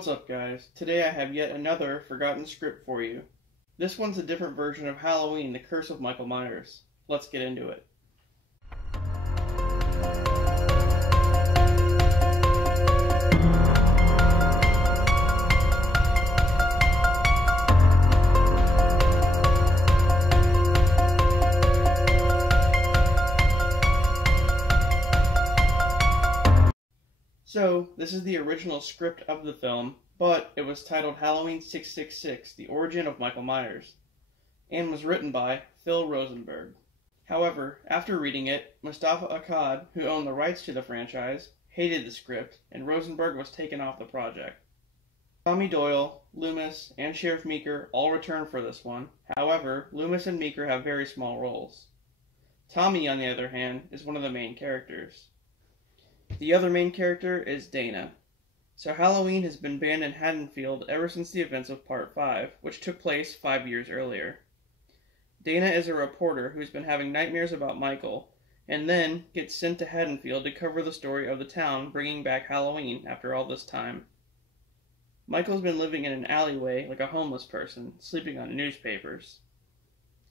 What's up, guys? Today I have yet another forgotten script for you. This one's a different version of Halloween, The Curse of Michael Myers. Let's get into it. So, this is the original script of the film, but it was titled Halloween 666, The Origin of Michael Myers, and was written by Phil Rosenberg. However, after reading it, Mustafa Akkad, who owned the rights to the franchise, hated the script, and Rosenberg was taken off the project. Tommy Doyle, Loomis, and Sheriff Meeker all return for this one. However, Loomis and Meeker have very small roles. Tommy, on the other hand, is one of the main characters. The other main character is Dana. So Halloween has been banned in Haddonfield ever since the events of Part 5, which took place 5 years earlier. Dana is a reporter who's been having nightmares about Michael, and then gets sent to Haddonfield to cover the story of the town bringing back Halloween after all this time. Michael's been living in an alleyway like a homeless person, sleeping on newspapers.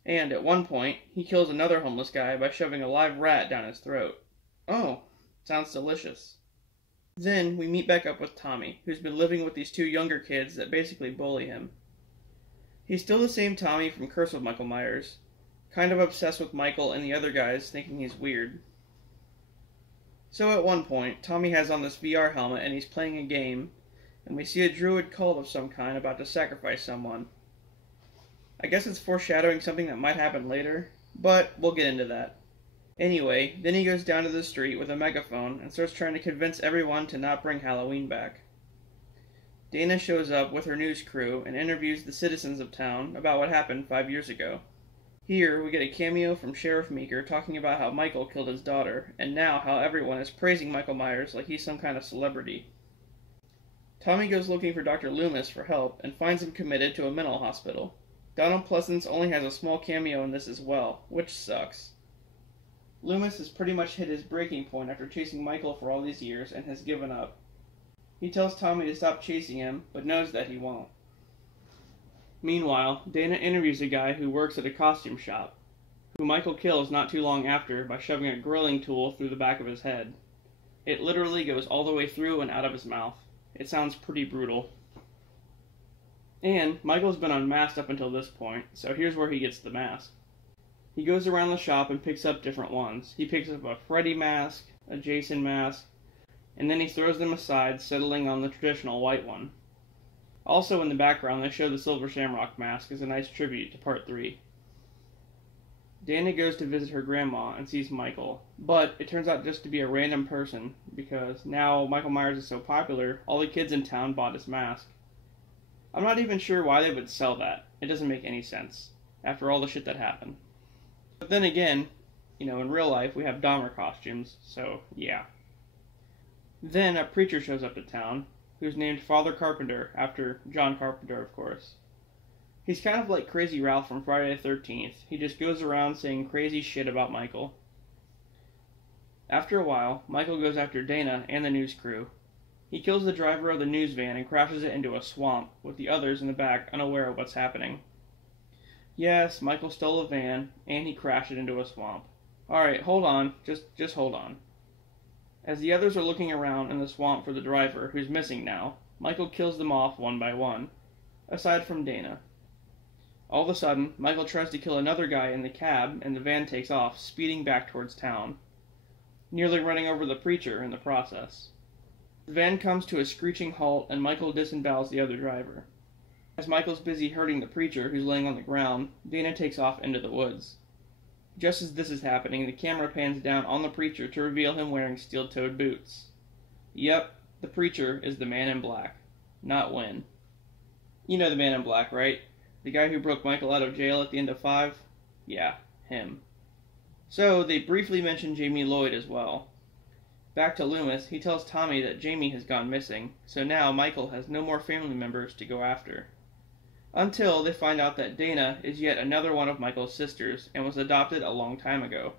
And at one point, he kills another homeless guy by shoving a live rat down his throat. Oh, sounds delicious. Then we meet back up with Tommy, who's been living with these two younger kids that basically bully him. He's still the same Tommy from Curse of Michael Myers, kind of obsessed with Michael and the other guys, thinking he's weird. So at one point, Tommy has on this VR helmet and he's playing a game, and we see a druid cult of some kind about to sacrifice someone. I guess it's foreshadowing something that might happen later, but we'll get into that. Anyway, then he goes down to the street with a megaphone and starts trying to convince everyone to not bring Halloween back. Dana shows up with her news crew and interviews the citizens of town about what happened 5 years ago. Here, we get a cameo from Sheriff Meeker talking about how Michael killed his daughter, and now how everyone is praising Michael Myers like he's some kind of celebrity. Tommy goes looking for Dr. Loomis for help and finds him committed to a mental hospital. Donald Pleasance only has a small cameo in this as well, which sucks. Loomis has pretty much hit his breaking point after chasing Michael for all these years and has given up. He tells Tommy to stop chasing him, but knows that he won't. Meanwhile, Dana interviews a guy who works at a costume shop, who Michael kills not too long after by shoving a grilling tool through the back of his head. It literally goes all the way through and out of his mouth. It sounds pretty brutal. And Michael's been unmasked up until this point, so here's where he gets the mask. He goes around the shop and picks up different ones. He picks up a Freddy mask, a Jason mask, and then he throws them aside, settling on the traditional white one. Also in the background, they show the Silver Shamrock mask as a nice tribute to Part 3. Dana goes to visit her grandma and sees Michael, but it turns out just to be a random person, because now Michael Myers is so popular, all the kids in town bought his mask. I'm not even sure why they would sell that. It doesn't make any sense, after all the shit that happened. But then again, in real life, we have Dahmer costumes, so yeah. Then a preacher shows up to town, who's named Father Carpenter, after John Carpenter, of course. He's kind of like Crazy Ralph from Friday the 13th. He just goes around saying crazy shit about Michael. After a while, Michael goes after Dana and the news crew. He kills the driver of the news van and crashes it into a swamp, with the others in the back unaware of what's happening. Yes, Michael stole a van, and he crashed it into a swamp. Alright, hold on. Just hold on. As the others are looking around in the swamp for the driver, who's missing now, Michael kills them off one by one, aside from Dana. All of a sudden, Michael tries to kill another guy in the cab, and the van takes off, speeding back towards town, nearly running over the preacher in the process. The van comes to a screeching halt, and Michael disembowels the other driver. As Michael's busy hurting the preacher, who's laying on the ground, Dana takes off into the woods. Just as this is happening, the camera pans down on the preacher to reveal him wearing steel-toed boots. Yep, the preacher is the Man in Black, not Wynn. You know the Man in Black, right? The guy who broke Michael out of jail at the end of 5? Yeah, him. So, they briefly mention Jamie Lloyd as well. Back to Loomis, he tells Tommy that Jamie has gone missing, so now Michael has no more family members to go after. Until they find out that Dana is yet another one of Michael's sisters and was adopted a long time ago.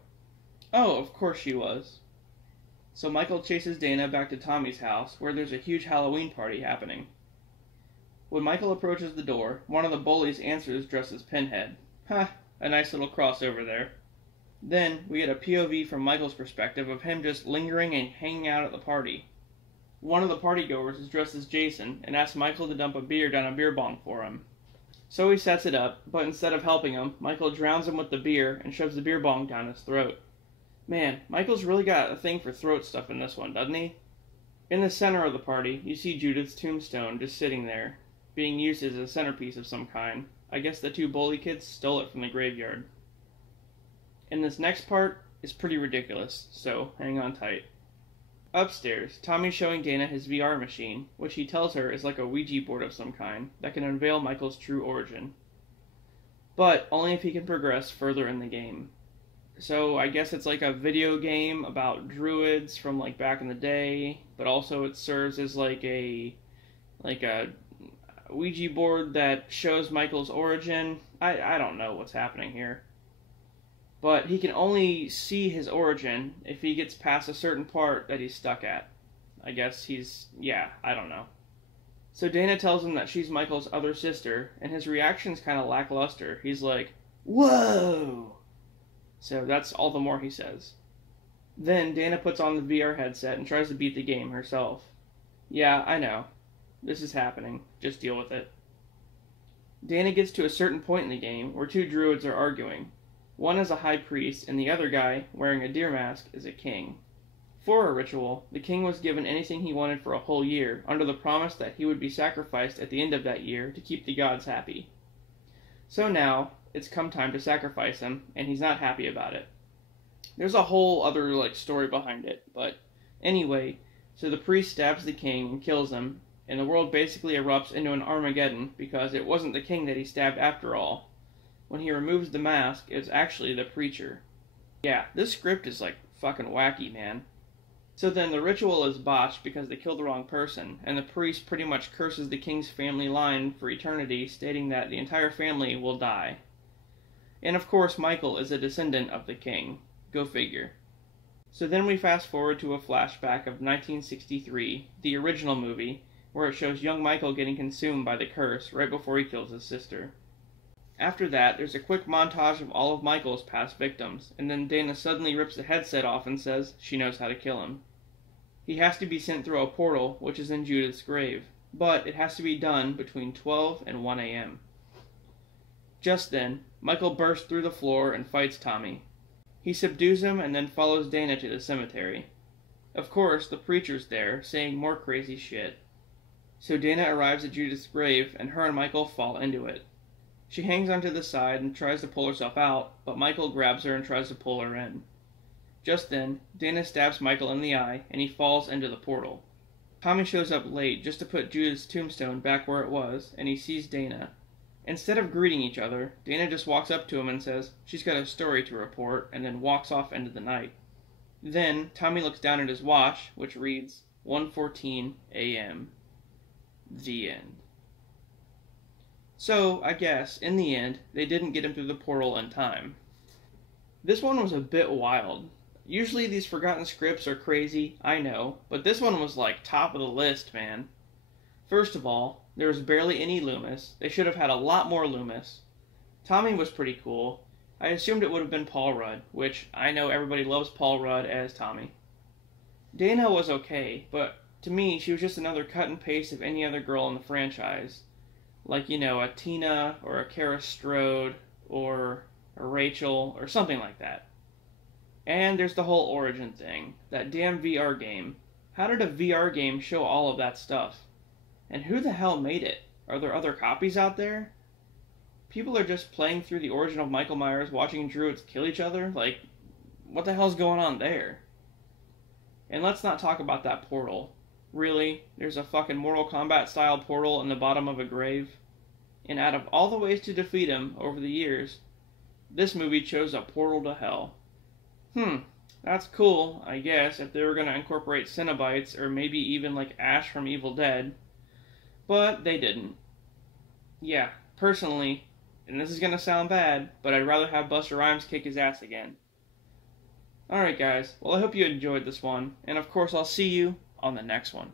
Oh, of course she was. So Michael chases Dana back to Tommy's house, where there's a huge Halloween party happening. When Michael approaches the door, one of the bullies answers dressed as Pinhead. Ha, a nice little crossover there. Then, we get a POV from Michael's perspective of him just lingering and hanging out at the party. One of the partygoers is dressed as Jason and asks Michael to dump a beer down a beer bong for him. So he sets it up, but instead of helping him, Michael drowns him with the beer and shoves the beer bong down his throat. Man, Michael's really got a thing for throat stuff in this one, doesn't he? In the center of the party, you see Judith's tombstone just sitting there, being used as a centerpiece of some kind. I guess the two bully kids stole it from the graveyard. And this next part is pretty ridiculous, so hang on tight. Upstairs, Tommy's showing Dana his VR machine, which he tells her is like a Ouija board of some kind that can unveil Michael's true origin. But only if he can progress further in the game. So I guess it's like a video game about druids from like back in the day, but also it serves as like a Ouija board that shows Michael's origin. I don't know what's happening here. But he can only see his origin if he gets past a certain part that he's stuck at. I guess I don't know. So Dana tells him that she's Michael's other sister, and his reaction's kind of lackluster. He's like, "Whoa!" So that's all the more he says. Then Dana puts on the VR headset and tries to beat the game herself. Yeah, I know. This is happening. Just deal with it. Dana gets to a certain point in the game where two druids are arguing. One is a high priest, and the other guy, wearing a deer mask, is a king. For a ritual, the king was given anything he wanted for a whole year, under the promise that he would be sacrificed at the end of that year to keep the gods happy. So now, it's come time to sacrifice him, and he's not happy about it. There's a whole other story behind it, but anyway, so the priest stabs the king and kills him, and the world basically erupts into an Armageddon because it wasn't the king that he stabbed after all. When he removes the mask, it's actually the preacher. Yeah, this script is fucking wacky, man. So then the ritual is botched because they killed the wrong person, and the priest pretty much curses the king's family line for eternity, stating that the entire family will die. And of course, Michael is a descendant of the king. Go figure. So then we fast forward to a flashback of 1963, the original movie, where it shows young Michael getting consumed by the curse right before he kills his sister. After that, there's a quick montage of all of Michael's past victims, and then Dana suddenly rips the headset off and says she knows how to kill him. He has to be sent through a portal, which is in Judith's grave, but it has to be done between 12 and 1 a.m. Just then, Michael bursts through the floor and fights Tommy. He subdues him and then follows Dana to the cemetery. Of course, the preacher's there, saying more crazy shit. So Dana arrives at Judith's grave, and her and Michael fall into it. She hangs onto the side and tries to pull herself out, but Michael grabs her and tries to pull her in. Just then, Dana stabs Michael in the eye, and he falls into the portal. Tommy shows up late just to put Judith's tombstone back where it was, and he sees Dana. Instead of greeting each other, Dana just walks up to him and says she's got a story to report, and then walks off into the night. Then, Tommy looks down at his watch, which reads 1:14 a.m. The end. So, I guess, in the end, they didn't get him through the portal in time. This one was a bit wild. Usually these forgotten scripts are crazy, I know, but this one was top of the list, man. First of all, there was barely any Loomis. They should have had a lot more Loomis. Tommy was pretty cool. I assumed it would have been Paul Rudd, which I know everybody loves Paul Rudd as Tommy. Dana was okay, but to me, she was just another cut and paste of any other girl in the franchise. A Tina, or a Kara Strode, or a Rachel, or something like that. And there's the whole origin thing. That damn VR game. How did a VR game show all of that stuff? And who the hell made it? Are there other copies out there? People are just playing through the origin of Michael Myers, watching druids kill each other? What the hell's going on there? And let's not talk about that portal. Really? There's a fucking Mortal Kombat style portal in the bottom of a grave? And out of all the ways to defeat him over the years, this movie chose a portal to hell. That's cool, I guess, if they were going to incorporate Cenobites, or maybe even Ash from Evil Dead. But they didn't. Yeah, personally, and this is going to sound bad, but I'd rather have Busta Rhymes kick his ass again. Alright guys, well I hope you enjoyed this one, and of course I'll see you on the next one.